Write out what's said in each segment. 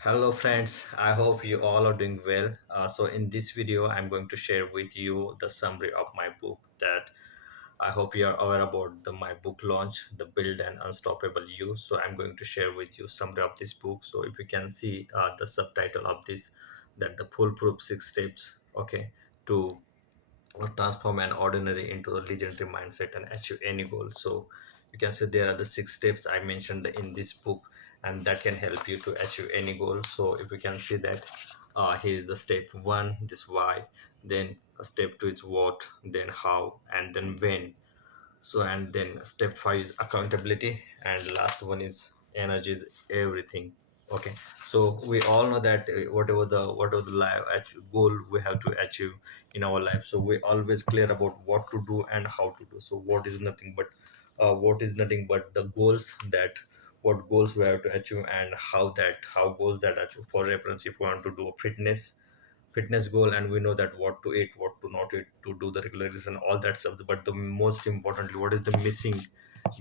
Hello friends, I hope you all are doing well. So in this video, I'm going to share with you the summary of my book that I hope you are aware about my book launch, The Build an Unstoppable You. So I'm going to share with you summary of this book. So if you can see the subtitle of this, that the foolproof 6 steps, okay, to transform an ordinary into a legendary mindset and achieve any goal. So you can say there are the 6 steps I mentioned in this book, and that can help you to achieve any goal. So if you can see that, here is the step one, this why, then step two is what, then how, and then when. So and then step five is accountability, and last one is energy is everything. Okay, so we all know that whatever the goal we have to achieve in our life, so we always clear about what to do and how to do. So what is nothing but the goals, that what goals we have to achieve and how goals that achieve. For reference, if we want to do a fitness goal, and we know that what to eat, what to not eat, to do the regularization, all that stuff. But the most importantly, what is the missing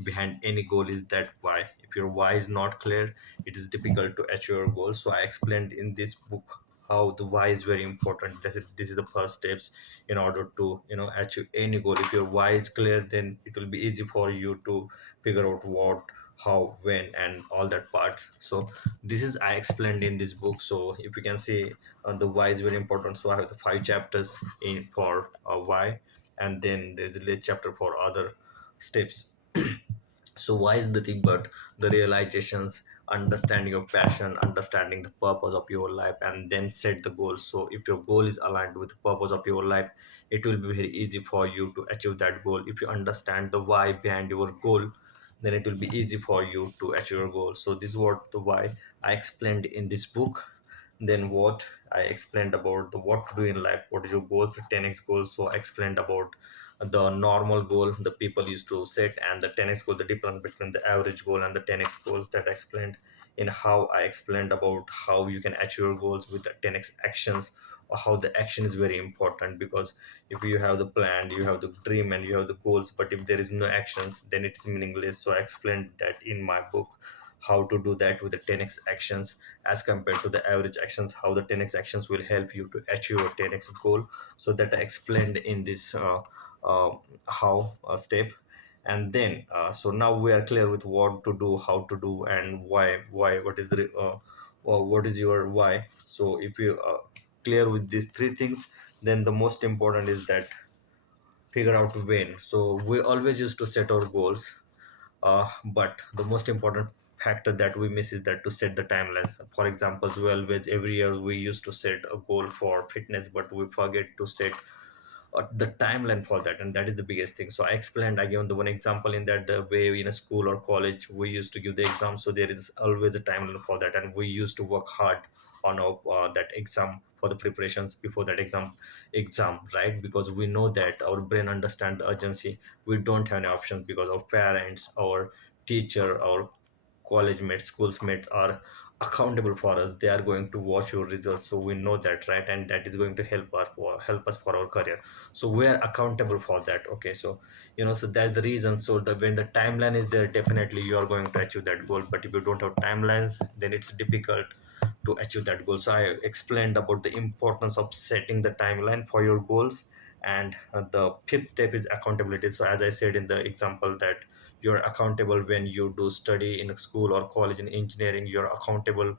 behind any goal is that why. If your why is not clear, it is difficult to achieve your goal. So I explained in this book how the why is very important. This is the first steps in order to achieve any goal. If your why is clear, then it will be easy for you to figure out what, how, when, and all that part. So this is I explained in this book. So if you can see, the why is very important. So I have the 5 chapters in for why, and then there's a little chapter for other steps. So why is the thing but the realizations, understanding your passion, understanding the purpose of your life, and then set the goal. So if your goal is aligned with the purpose of your life, it will be very easy for you to achieve that goal. If you understand the why behind your goal, then it will be easy for you to achieve your goal. So this is what the why I explained in this book. Then what I explained about the what to do in life, what is your goals, 10x goals. So I explained about the normal goal the people used to set, and the 10x goal, the difference between the average goal and the 10x goals, that I explained in how I explained about how you can achieve your goals with the 10x actions, or how the action is very important. Because if you have the plan, you have the dream, and you have the goals, but if there is no actions, then it's meaningless. So I explained that in my book, how to do that with the 10x actions as compared to the average actions, how the 10x actions will help you to achieve your 10x goal. So that I explained in this uh, how step. And then so now we are clear with what to do, how to do, and why what is the what is your why. So if you clear with these three things, then the most important is that figure out when. So we always used to set our goals, but the most important factor that we miss is that to set the timelines. For example, we always every year we used to set a goal for fitness, but we forget to set the timeline for that, and that is the biggest thing. So I explained, I given the one example in that, the way in a school or college we used to give the exam, so there is always a timeline for that, and we used to work hard on our, that exam, for the preparations before that exam, right? Because we know that our brain understand the urgency. We don't have any options, because our parents, our teacher, our college mates, schools mates are accountable for us. They are going to watch your results, so we know that, right? And that is going to help us for our career. So we are accountable for that. Okay, so so that's the reason. So the when the timeline is there, definitely you are going to achieve that goal. But if you don't have timelines, then it's difficult to achieve that goal. So I explained about the importance of setting the timeline for your goals. And the fifth step is accountability. So as I said in the example, that you're accountable when you do study in a school or college in engineering. You're accountable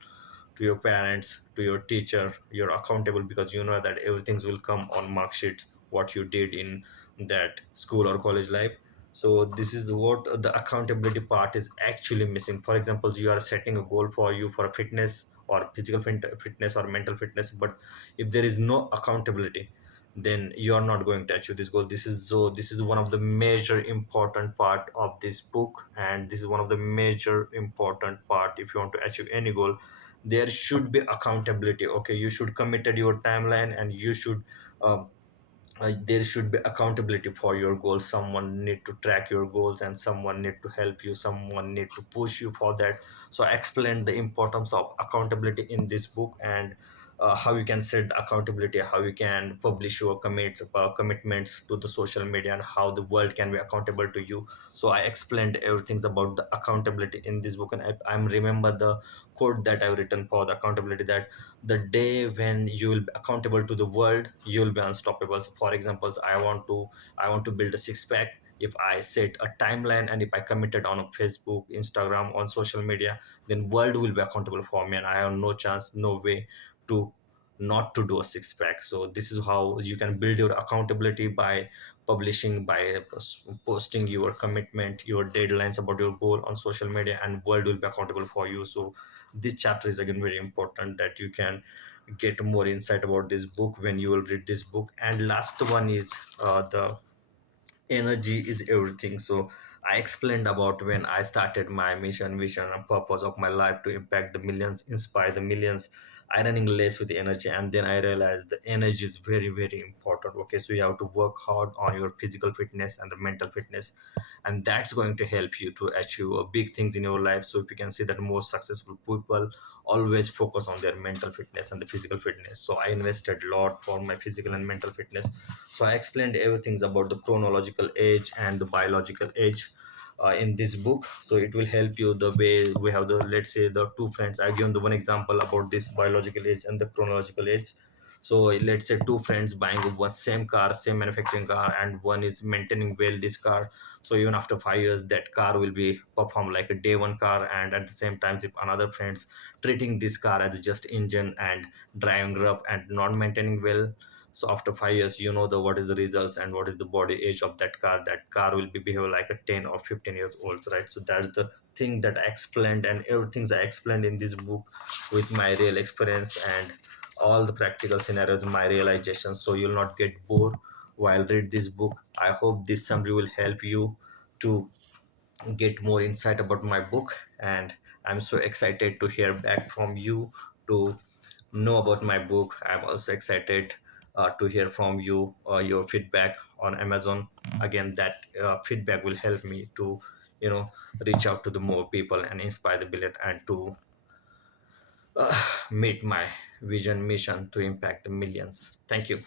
to your parents, to your teacher. You're accountable because you know that everything will come on mark sheet, what you did in that school or college life. So this is what the accountability part is actually missing. For example, you are setting a goal for you for a fitness or fitness or mental fitness, but if there is no accountability, then you are not going to achieve this goal. This is one of the major important part of this book, and this is one of the major important part. If you want to achieve any goal, there should be accountability. Okay, you should committed your timeline, and you should um, there should be accountability for your goals. Someone need to track your goals, and someone need to help you, someone need to push you for that. So I explained the importance of accountability in this book. And how you can set the accountability, how you can publish your commitments to the social media, and how the world can be accountable to you. So I explained everything about the accountability in this book, and I'm remember the quote that I've written for the accountability, that the day when you will be accountable to the world, you will be unstoppable. So for examples, I want to build a six pack. If I set a timeline and if I committed on a Facebook, Instagram, on social media, then world will be accountable for me, and I have no chance, no way to not to do a six pack. So this is how you can build your accountability, by publishing, by posting your commitment, your deadlines about your goal on social media, and world will be accountable for you. So this chapter is again very important, that you can get more insight about this book when you will read this book. And last one is the energy is everything. So I explained about when I started my mission, vision, and purpose of my life to impact the millions, inspire the millions. I running less with the energy, and then I realized the energy is very, very important. Okay, so you have to work hard on your physical fitness and the mental fitness, and that's going to help you to achieve big things in your life. So if you can see that most successful people always focus on their mental fitness and the physical fitness. So I invested a lot for my physical and mental fitness. So I explained everything about the chronological age and the biological age in this book. So it will help you the way we have the, let's say, the two friends. I given the one example about this biological age and the chronological age. So let's say two friends buying one same car, same manufacturing car, and one is maintaining well this car. So even after 5 years, that car will be perform like a day one car. And at the same time, if another friends treating this car as just engine and driving rough and not maintaining well, so after 5 years, you know the what is the results and what is the body age of that car. That car will be behave like a 10 or 15 years old, right? So that's the thing that I explained, and everything I explained in this book with my real experience and all the practical scenarios, my realization. So you'll not get bored while read this book. I hope this summary will help you to get more insight about my book. And I'm so excited to hear back from you, to know about my book. I'm also excited to hear from you, your feedback on Amazon. Again, that feedback will help me to, you know, reach out to the more people and inspire the billion, and to meet my vision mission to impact the millions. Thank you.